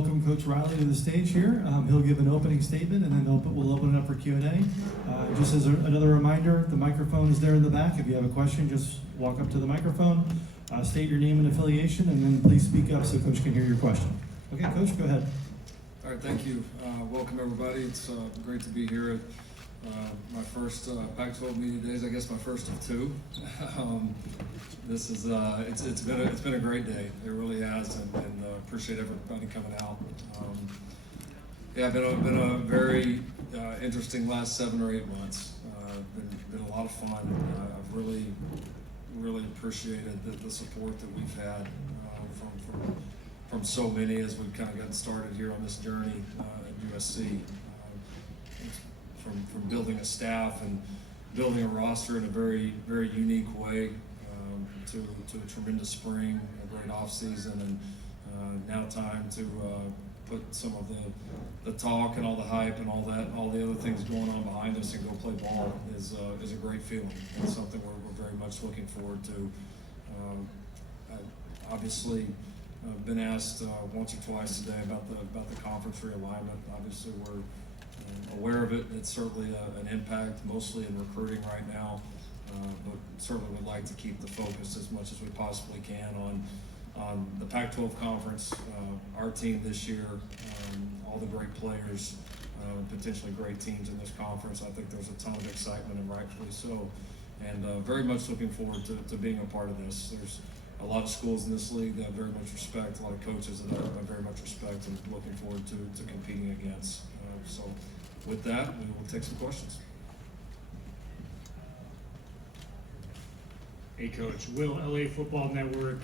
welcome Coach Riley to the stage here. He'll give an opening statement, and then we'll open it up for Q&A. Just as another reminder, the microphone is there in the back. If you have a question, just walk up to the microphone, state your name and affiliation, and then please speak up so Coach can hear your question. Okay, Coach, go ahead. All right, thank you. Welcome, everybody. It's great to be here at my first Pac-12 media days. I guess my first of two. This is it's been a great day. It really has, and appreciate everybody coming out. Yeah, been a very interesting last 7 or 8 months. Been a lot of fun. I've really appreciated the support that we've had from so many as we've kind of gotten started here on this journey at USC. From building a staff and building a roster in a very unique way, to a tremendous spring, a great off season, and now time to put some of the talk and all the hype and all the other things going on behind us and go play ball is a great feeling. It's something we're very much looking forward to. Obviously, been asked once or twice today about the conference realignment. Obviously, we're aware of it. It's certainly an impact, mostly in recruiting right now, but certainly would like to keep the focus as much as we possibly can on the Pac-12 conference, our team this year, all the great players, potentially great teams in this conference. I think there's a ton of excitement, and rightfully so, and very much looking forward to being a part of this. There's a lot of schools in this league that I very much respect, a lot of coaches that I very much respect, and looking forward to competing against. So with that, we will take some questions. Hey, Coach. Will, LA Football Network.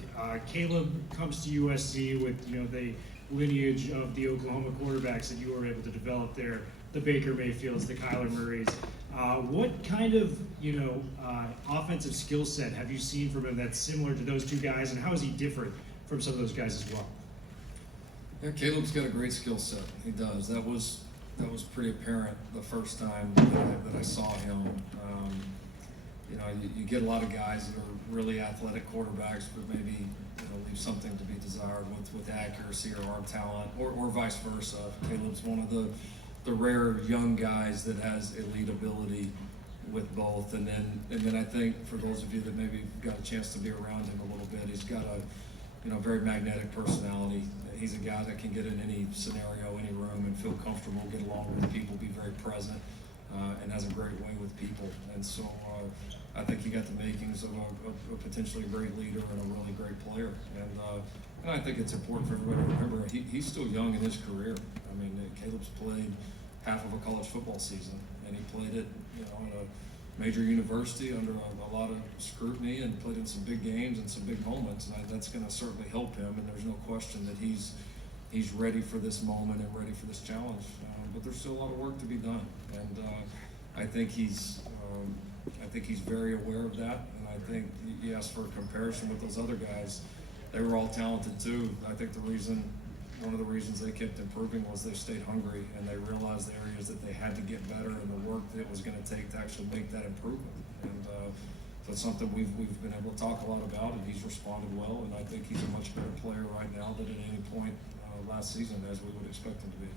Caleb comes to USC with the lineage of the Oklahoma quarterbacks that you were able to develop there, the Baker Mayfields, the Kyler Murrays. What kind of offensive skill set have you seen from him that's similar to those two guys, and how is he different from some of those guys as well? Yeah, Caleb's got a great skill set. He does. That was pretty apparent the first time that I saw him. You get a lot of guys that are really athletic quarterbacks, but maybe leave something to be desired with accuracy or arm talent, or vice versa. Caleb's one of the rare young guys that has elite ability with both. And then I think for those of you that maybe got a chance to be around him a little bit, he's got a very magnetic personality. He's a guy that can get in any scenario, any room, and feel comfortable, get along with people, be very present, and has a great way with people. And so I think he got the makings of a potentially great leader and a really great player. And I think it's important for everybody to remember he's still young in his career. I mean, Caleb's played half of a college football season, and he played it at a major university under a lot of scrutiny, and played in some big games and some big moments, and that's going to certainly help him. And there's no question that he's ready for this moment and ready for this challenge. But there's still a lot of work to be done, and I think he's very aware of that. And I think you asked for a comparison with those other guys; they were all talented too. I think one of the reasons they kept improving was they stayed hungry, and they realized the areas that they had to get better and the work that it was going to take to actually make that improvement. And so it's something we've been able to talk a lot about, and he's responded well. And I think he's a much better player right now than at any point last season, as we would expect him to be.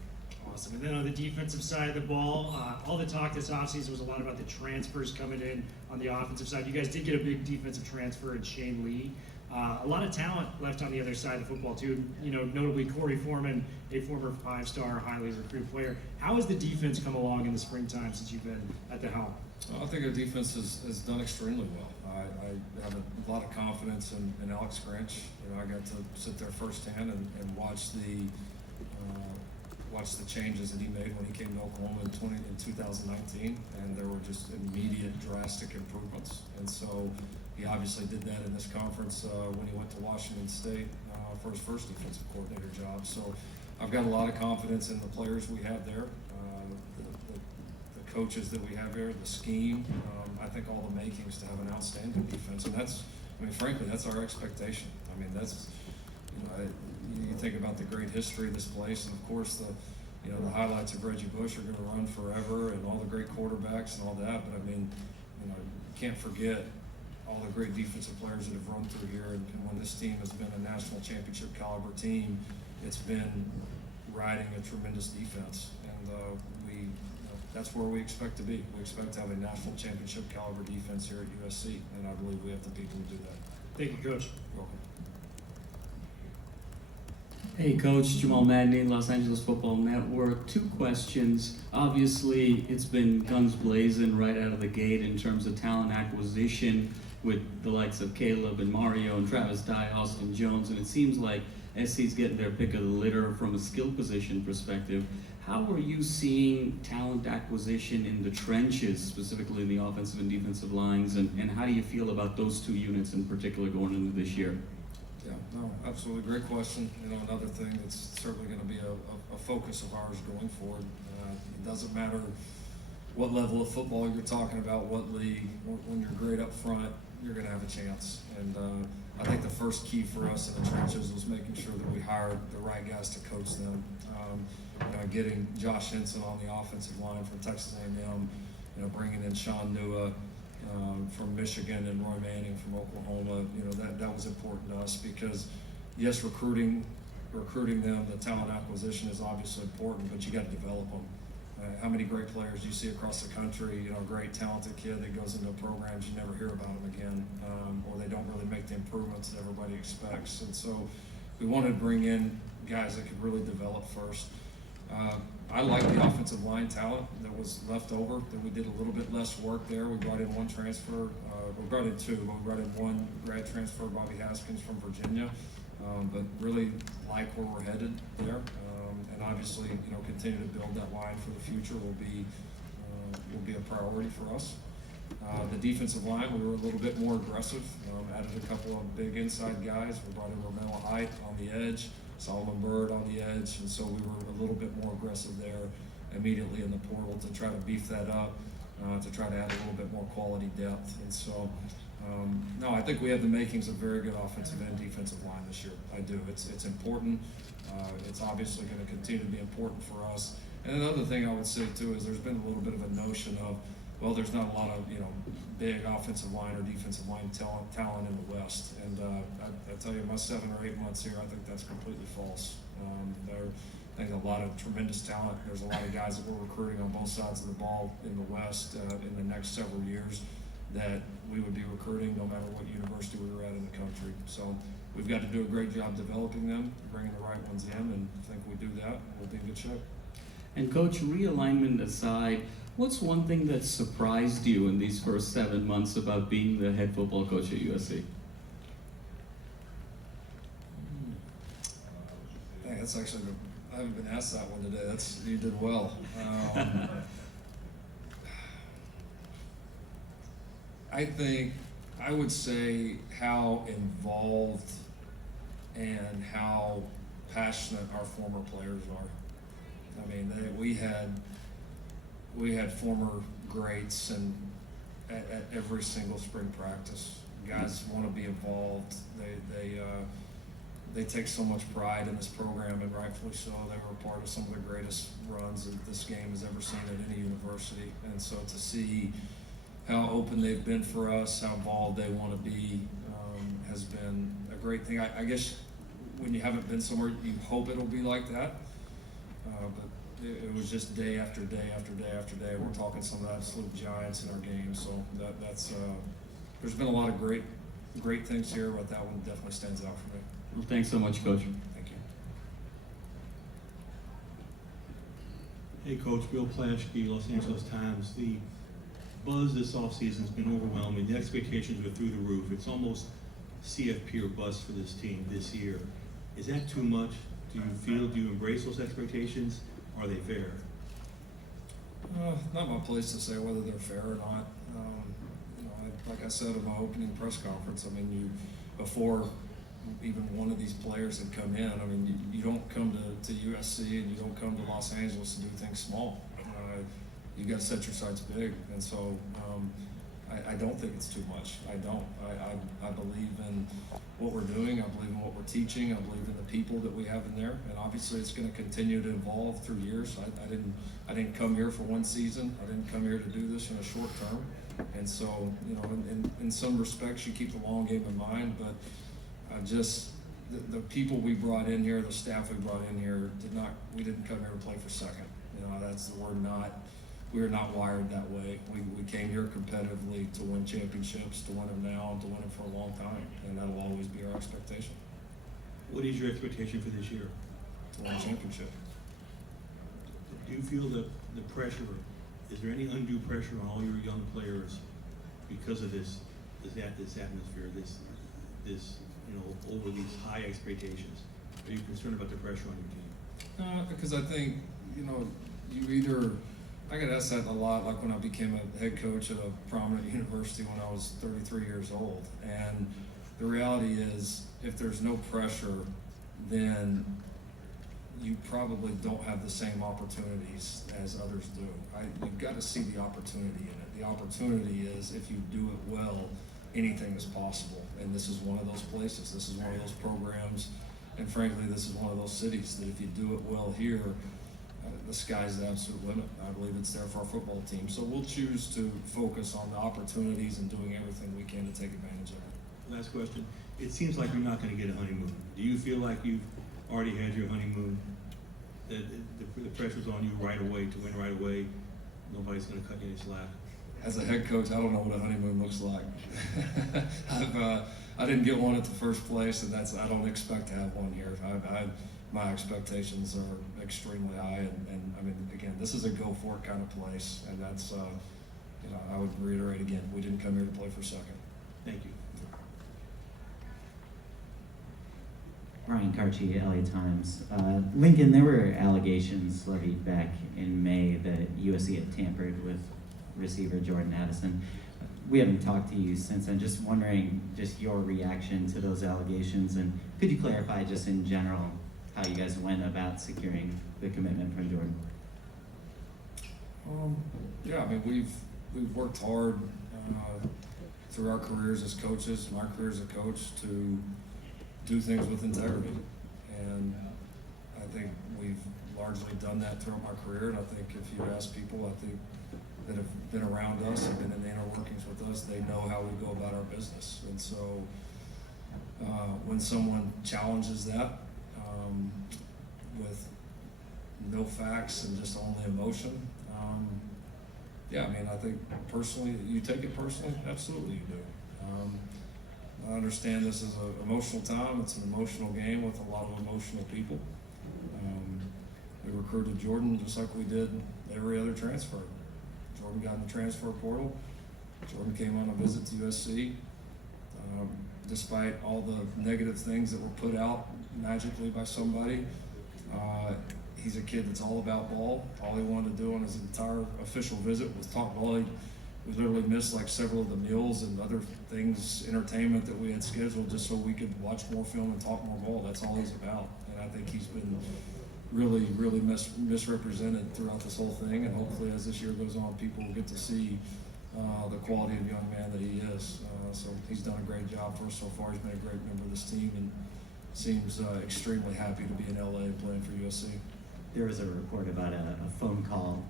Awesome. And then on the defensive side of the ball, all the talk this offseason was a lot about the transfers coming in on the offensive side. You guys did get a big defensive transfer in Shane Lee. A lot of talent left on the other side of the football too. Notably Corey Foreman, a former 5-star, highly recruited player. How has the defense come along in the springtime since you've been at the helm? I think our defense has done extremely well. I have a lot of confidence in Alex Grinch. I got to sit there firsthand and watch the changes that he made when he came to Oklahoma in 2019, and there were just immediate, drastic improvements. And so he obviously did that in this conference when he went to Washington State for his first defensive coordinator job. So I've got a lot of confidence in the players we have there, the coaches that we have here, the scheme. I think all the makings to have an outstanding defense, and frankly, that's our expectation. That's you think about the great history of this place, and of course the highlights of Reggie Bush are going to run forever, and all the great quarterbacks and all that. But you can't forget all the great defensive players that have run through here. And when this team has been a national championship caliber team, it's been riding a tremendous defense, and that's where we expect to be. We expect to have a national championship caliber defense here at USC, and I believe we have the people to do that. Thank you, Coach. You're welcome. Hey, Coach, Jamal Madney, Los Angeles Football Network. 2 questions. Obviously, it's been guns blazing right out of the gate in terms of talent acquisition with the likes of Caleb and Mario and Travis Dye, Austin Jones, and it seems like SC's getting their pick of the litter from a skill position perspective. How are you seeing talent acquisition in the trenches, specifically in the offensive and defensive lines, and how do you feel about those 2 units in particular going into this year? Yeah, no, absolutely. Great question. Another thing that's certainly going to be a focus of ours going forward. It doesn't matter what level of football you're talking about, what league. When you're great up front, you're going to have a chance. And I think the first key for us in the trenches was making sure that we hired the right guys to coach them. Getting Josh Henson on the offensive line from Texas A&M, bringing in Sean Nua from Michigan and Roy Manning from Oklahoma, that was important to us because, yes, recruiting them, the talent acquisition is obviously important, but you got to develop them. How many great players do you see across the country, a great talented kid that goes into programs, you never hear about them again, or they don't really make the improvements that everybody expects. And so we wanted to bring in guys that could really develop first. I like the offensive line talent that was left over, that we did a little bit less work there. We brought in 1 transfer, we brought in 2, but we brought in 1 grad transfer, Bobby Haskins from Virginia, but really like where we're headed there. And obviously, continue to build that line for the future will be a priority for us. The defensive line, we were a little bit more aggressive, added a couple of big inside guys. We brought in Romello Height on the edge, Solomon Byrd on the edge, and so we were a little bit more aggressive there immediately in the portal to try to beef that up, to try to add a little bit more quality depth. And so, no, I think we have the makings of very good offensive and defensive line this year. I do. It's important. It's obviously going to continue to be important for us. And another thing I would say too is there's been a little bit of a notion of, well, there's not a lot of big offensive line or defensive line talent in the West. And I tell you, my 7 or 8 months here, I think that's completely false. I think a lot of tremendous talent. There's a lot of guys that we're recruiting on both sides of the ball in the West in the next several years that we would be recruiting no matter what university we were at in the country. So we've got to do a great job developing them, bringing the right ones in, and I think we do that, we'll be in good shape. And Coach, realignment aside, what's one thing that surprised you in these first 7 months about being the head football coach at USC? Hey, that's actually, I haven't been asked that one today. You did well. I would say how involved and how passionate our former players are. I mean, we had former greats and at every single spring practice. Guys want to be involved. They take so much pride in this program, and rightfully so. They were a part of some of the greatest runs that this game has ever seen at any university. And so to see how open they've been for us, how involved they want to be, has been a great thing. I guess when you haven't been somewhere, you hope it'll be like that. But it was just day after day after day after day. We're talking some of the absolute giants in our game. So that's there's been a lot of great things here, but that one definitely stands out for me. Well, thanks so much, Coach. Thank you. Hey, Coach, Bill Plaschke, Los Angeles Times. The buzz this offseason has been overwhelming. The expectations are through the roof. It's almost CFP or bust for this team this year. Is that too much? Do you embrace those expectations? Are they fair? Not my place to say whether they're fair or not. Like I said in my opening press conference, I mean, before even one of these players had come in, I mean, you don't come to USC and you don't come to Los Angeles to do things small. You got to set your sights big, and so I don't think it's too much. I don't. I believe in what we're doing. I believe in what we're teaching. I believe in the people that we have in there, and obviously it's going to continue to evolve through years. I didn't come here for one season. I didn't come here to do this in a short term, and so in some respects you keep the long game in mind, but the people we brought in here, the staff we brought in here, we didn't come here to play for second. You know, we are not wired that way. We came here competitively to win championships, to win them now, and to win them for a long time, and that'll always be our expectation, What is your expectation for this year? to win a championship. Do you feel the pressure, is there any undue pressure on all your young players because of this atmosphere, this, you know, over these high expectations? Are you concerned about the pressure on your team? Because I think, you know, I got asked that a lot, like when I became a head coach at a prominent university when I was 33 years old. And the reality is, if there's no pressure, then you probably don't have the same opportunities as others do. You've got to see the opportunity in it. The opportunity is, if you do it well, anything is possible. And this is one of those places. This is one of those programs. And frankly, this is one of those cities that if you do it well here, the sky's the absolute limit. I believe it's there for our football team. So we'll choose to focus on the opportunities and doing everything we can to take advantage of it. Last question. It seems like you're not going to get a honeymoon. Do you feel like you've already had your honeymoon? That the pressure's on you right away to win right away? Nobody's going to cut you any slack? As a head coach, I don't know what a honeymoon looks like. I didn't get one at the first place, and I don't expect to have one here. My expectations are extremely high, and I mean, again, this is a go for it kind of place, and that's, you know, I would reiterate again, we didn't come here to play for second. Thank you. Ryan Carchi, LA Times. Lincoln, there were allegations levied back in May that USC had tampered with receiver Jordan Addison. We haven't talked to you since then. Just wondering, just your reaction to those allegations, and could you clarify just in general how you guys went about securing the commitment from Jordan? Yeah, I mean, we've worked hard through our careers as coaches, my career as a coach, to do things with integrity, and I think we've largely done that throughout my career. And I think if you ask people, I think that have been around us and been in the inner workings with us, they know how we go about our business. And so when someone challenges that with no facts and just only emotion, yeah, I mean, I think personally, you take it personally, absolutely you do. I understand this is an emotional time. It's an emotional game with a lot of emotional people. We recruited Jordan just like we did every other transfer. Jordan got in the transfer portal. Jordan came on a visit to USC. Despite all the negative things that were put out magically by somebody, he's a kid that's all about ball. All he wanted to do on his entire official visit was talk ball. We literally missed like several of the meals and other things, entertainment that we had scheduled just so we could watch more film and talk more ball. That's all he's about. And I think he's been really, really misrepresented throughout this whole thing. And hopefully as this year goes on, people will get to see the quality of young man that he is. So he's done a great job for us so far. He's been a great member of this team and seems extremely happy to be in LA and playing for USC. There was a report about a phone call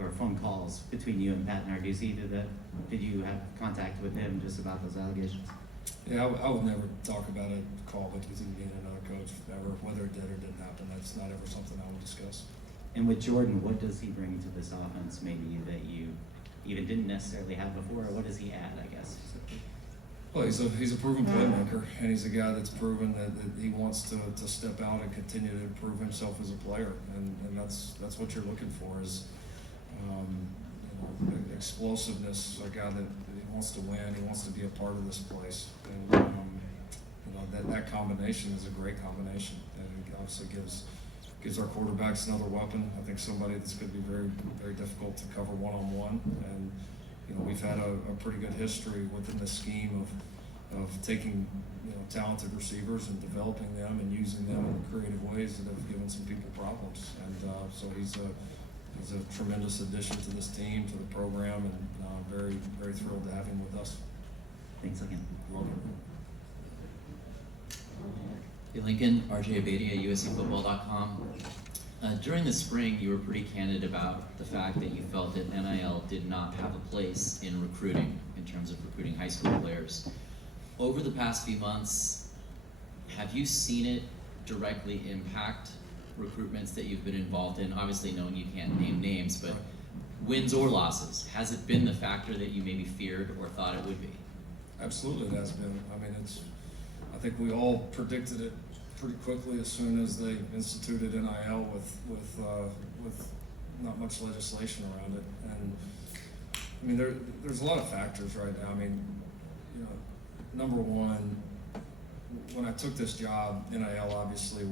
or phone calls between you and Pat Narduzzi. Did you have contact with him just about those allegations? Yeah, I would never talk about a call between me and another coach, ever, whether it did or didn't happen. That's not ever something I would discuss. And with Jordan, what does he bring to this offense maybe that you even didn't necessarily have before, or what does he add, I guess? Well, he's a proven playmaker, and he's a guy that's proven that he wants to step out and continue to improve himself as a player, and that's what you're looking for is explosiveness, a guy that he wants to win, he wants to be a part of this place, and that combination is a great combination, and it obviously gives our quarterbacks another weapon. I think somebody that's going to be very, very difficult to cover one-on-one, and we've had a pretty good history within the scheme of taking talented receivers and developing them and using them in creative ways that have given some people problems. And so he's a tremendous addition to this team, to the program, and very, very thrilled to have him with us. Thanks again. You're welcome. Hey Lincoln, RJ Abadia, USCFootball.com. During the spring, you were pretty candid about the fact that you felt that NIL did not have a place in recruiting, in terms of recruiting high school players. Over the past few months, have you seen it directly impact recruitments that you've been involved in? Obviously, knowing you can't name names, but wins or losses, has it been the factor that you maybe feared or thought it would be? Absolutely, it has been. I mean, I think we all predicted it pretty quickly as soon as they instituted NIL with not much legislation around it. And I mean, there's a lot of factors right now. I mean, you know, number one, when I took this job, NIL obviously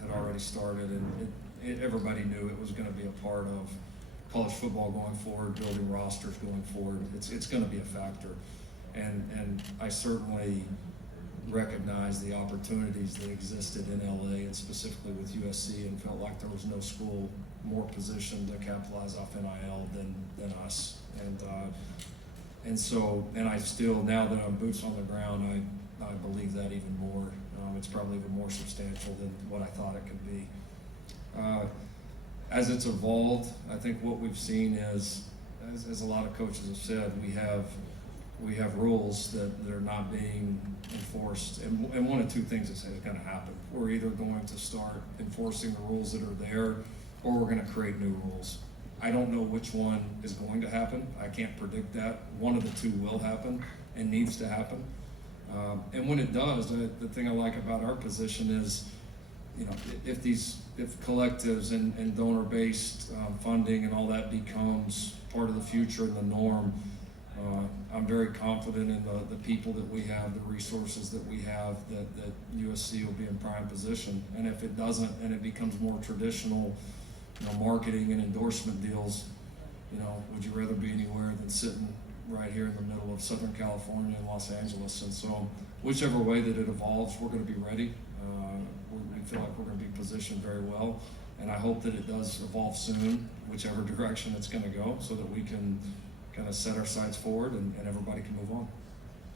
had already started, and everybody knew it was going to be a part of college football going forward, building rosters going forward. It's going to be a factor, and I certainly recognize the opportunities that existed in LA and specifically with USC, and felt like there was no school more positioned to capitalize off NIL than us. And so I still, now that I'm boots on the ground, I believe that even more. It's probably even more substantial than what I thought it could be. As it's evolved, I think what we've seen is, as a lot of coaches have said, we have rules that are not being enforced, and one of two things is going to happen. We're either going to start enforcing the rules that are there, or we're going to create new rules. I don't know which one is going to happen. I can't predict that. One of the two will happen and needs to happen. And when it does, the thing I like about our position is, you know, if collectives and donor-based funding and all that becomes part of the future and the norm, I'm very confident in the people that we have, the resources that we have, that USC will be in prime position. And if it doesn't, and it becomes more traditional, you know, marketing and endorsement deals, you know, would you rather be anywhere than sitting right here in the middle of Southern California and Los Angeles? And so whichever way that it evolves, we're going to be ready. We feel like we're going to be positioned very well, and I hope that it does evolve soon, whichever direction it's going to go, so that we can kind of set our sights forward and everybody can move on.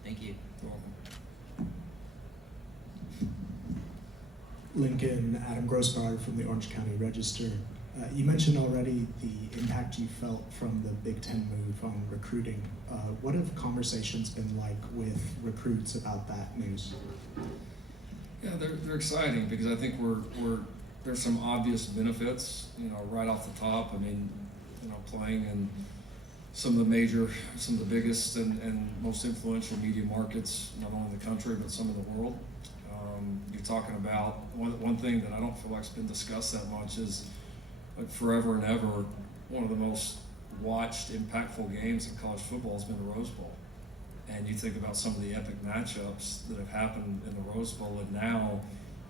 Thank you. You're welcome. Lincoln, Adam Grossbauer from the Orange County Register. You mentioned already the impact you felt from the Big Ten move on recruiting. What have conversations been like with recruits about that news? Yeah, they're exciting because I think there's some obvious benefits, you know, right off the top. I mean, you know, playing in some of the biggest and most influential media markets, not only in the country, but some of the world. You're talking about one thing that I don't feel like's been discussed that much is, like, forever and ever, one of the most watched, impactful games in college football has been the Rose Bowl. And you think about some of the epic matchups that have happened in the Rose Bowl, and now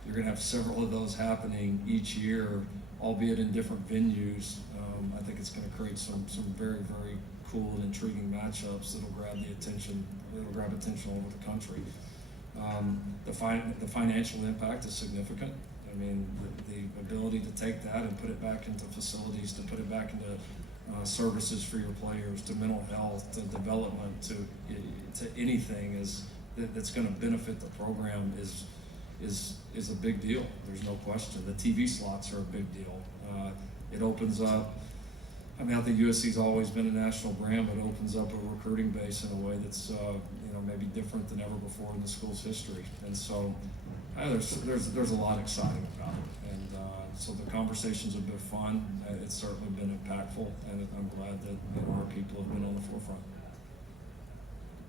you're going to have several of those happening each year, albeit in different venues. I think it's going to create some very, very cool and intriguing matchups that'll grab attention all over the country. The financial impact is significant. I mean, the ability to take that and put it back into facilities, to put it back into services for your players, to mental health, to development, to anything that's going to benefit the program is a big deal. There's no question. The TV slots are a big deal. It opens up. I mean, I think USC's always been a national brand, but it opens up a recruiting base in a way that's you know, maybe different than ever before in the school's history. And so there's a lot exciting about it. And so the conversations have been fun. It's certainly been impactful, and I'm glad that, you know, our people have been on the forefront.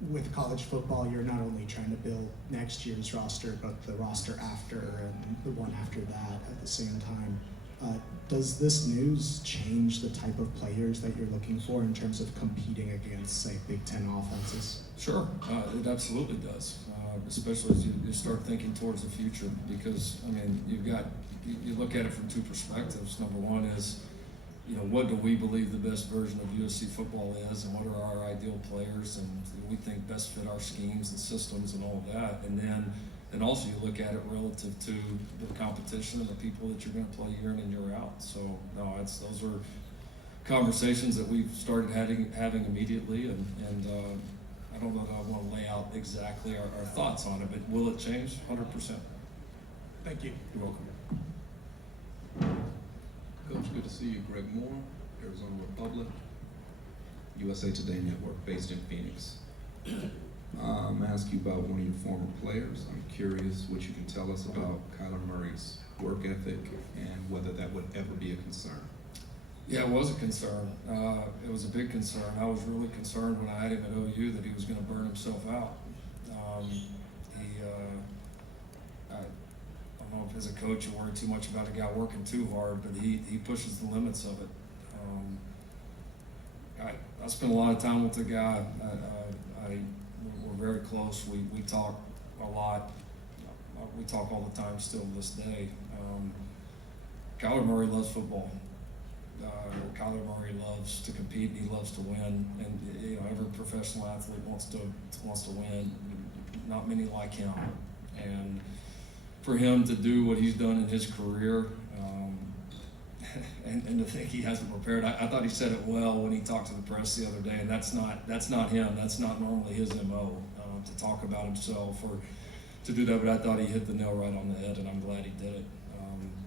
With college football, you're not only trying to build next year's roster, but the roster after and the one after that at the same time. Does this news change the type of players that you're looking for in terms of competing against, say, Big Ten offenses? Sure, it absolutely does, especially as you start thinking towards the future, because, I mean, you look at it from two perspectives. Number one is, you know, what do we believe the best version of USC football is, and what are our ideal players, and we think best fit our schemes and systems and all of that. And also you look at it relative to the competition and the people that you're going to play year in and year out. So no, those are conversations that we've started having immediately, and I don't know that I want to lay out exactly our thoughts on it, but will it change? 100%. Thank you. You're welcome. Coach, good to see you. Greg Moore, Arizona Republic, USA Today Network, based in Phoenix. ask you about one of your former players. I'm curious what you can tell us about Kyler Murray's work ethic and whether that would ever be a concern. Yeah, it was a concern. It was a big concern. I was really concerned when I had him at OU that he was going to burn himself out. I don't know if as a coach you worry too much about a guy working too hard, but he pushes the limits of it. I spent a lot of time with the guy. We're very close. We talk a lot. We talk all the time still to this day. Kyler Murray loves football. Kyler Murray loves to compete. He loves to win, and you know every professional athlete wants to win. Not many like him, and for him to do what he's done in his career, and to think he hasn't prepared. I thought he said it well when he talked to the press the other day, and that's not him. That's not normally his MO to talk about himself or to do that. But I thought he hit the nail right on the head, and I'm glad he did it.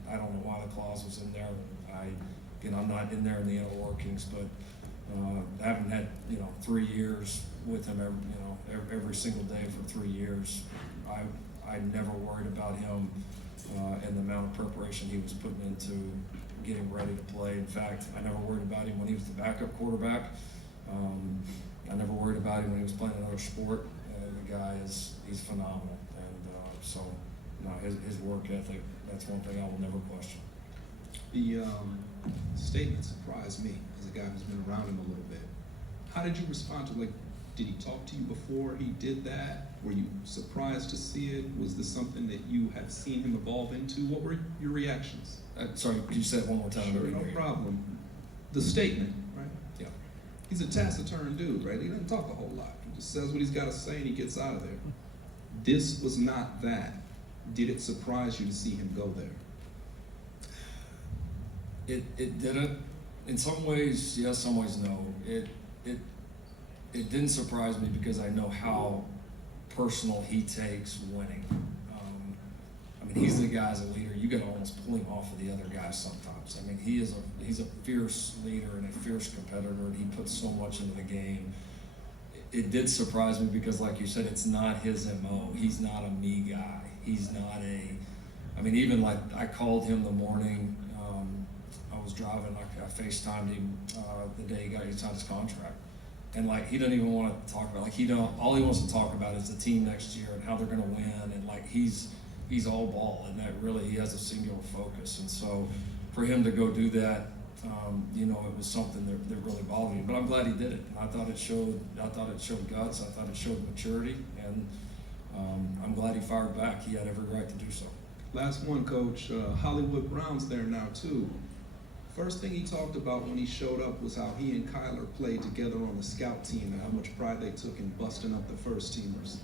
I don't know why the clause was in there. I'm not in there in the inner workings, but I haven't had 3 years with him every single day for 3 years. I never worried about him and the amount of preparation he was putting into getting ready to play. In fact, I never worried about him when he was the backup quarterback. I never worried about him when he was playing another sport. The guy he's phenomenal, and his work ethic, that's one thing I will never question. The statement surprised me as a guy who's been around him a little bit. How did you respond to did he talk to you before he did that? Were you surprised to see it? Was this something that you had seen him evolve into? What were your reactions? Sorry, could you say it one more time? Sure, no problem. The statement, right? Yeah. He's a taciturn dude, right? He doesn't talk a whole lot. He just says what he's got to say and he gets out of there. This was not that. Did it surprise you to see him go there? It didn't. In some ways, yes, some ways, no. It didn't surprise me because I know how personal he takes winning. He's the guy as a leader. You got to almost pull him off of the other guys sometimes. He's a fierce leader and a fierce competitor, and he puts so much into the game. It did surprise me because, like you said, it's not his MO. He's not a me guy. He's not even like I called him the morning. I was driving. I FaceTimed him the day he signed his contract, and he doesn't even want to talk about all he wants to talk about is the team next year and how they're going to win, and he's all ball, and that really he has a singular focus, and so for him to go do that, it was something that really bothered me. But I'm glad he did it. I thought it showed guts. I thought it showed maturity, and I'm glad he fired back. He had every right to do so. Last one, Coach. Hollywood Brown's there now, too. First thing he talked about when he showed up was how he and Kyler played together on the scout team and how much pride they took in busting up the first teamers.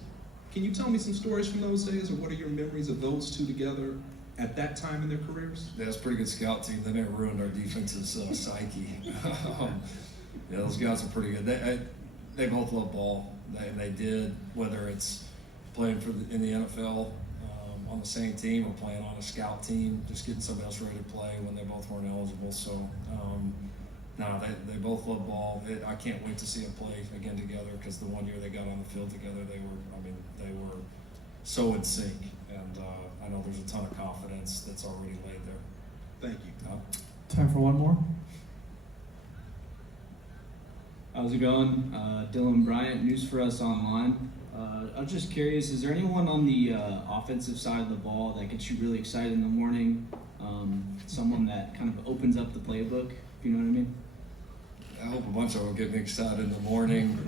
Can you tell me some stories from those days, or what are your memories of those two together at that time in their careers? Yeah, it's a pretty good scout team. They may have ruined our defense's psyche. Yeah, those guys are pretty good. They both love ball. They did, whether it's playing in the NFL on the same team or playing on a scout team, just getting somebody else ready to play when they both weren't eligible. So, they both love ball. I can't wait to see them play again together because the one year they got on the field together, they were so in sync. And I know there's a ton of confidence that's already laid there. Thank you. Time for one more. How's it going? Dylan Bryant, News for Us Online. I was just curious, is there anyone on the offensive side of the ball that gets you really excited in the morning? Someone that kind of opens up the playbook, if you know what I mean? I hope a bunch of them get me excited in the morning,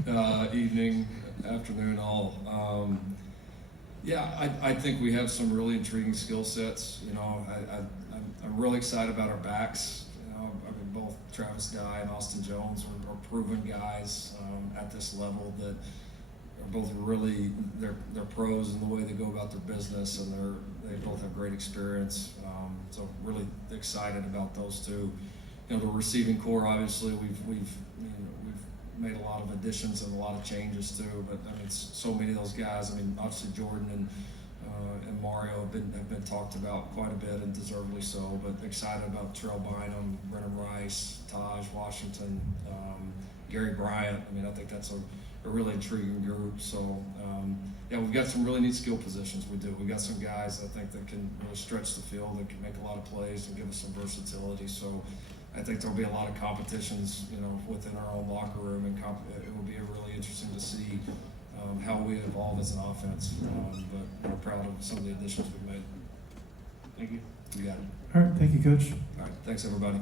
evening, afternoon, all. I think we have some really intriguing skill sets. I'm really excited about our backs. Both Travis Dye and Austin Jones are proven guys at this level that are both really they're pros in the way they go about their business, and they both have great experience. So really excited about those two. The receiving core, obviously, we've made a lot of additions and a lot of changes too. But so many of those guys. Obviously Jordan and Mario have been talked about quite a bit, and deservedly so. But excited about Terrell Bynum, Brennan Rice, Taj Washington, Gary Bryant. I mean, I think that's a really intriguing group. So, yeah, we've got some really neat skill positions. We do. We've got some guys I think that can really stretch the field, that can make a lot of plays and give us some versatility. So, I think there'll be a lot of competitions, you know, within our own locker room, and it will be really interesting to see how we evolve as an offense. But we're proud of some of the additions we've made. Thank you. You got it. All right, thank you, Coach. All right, thanks everybody.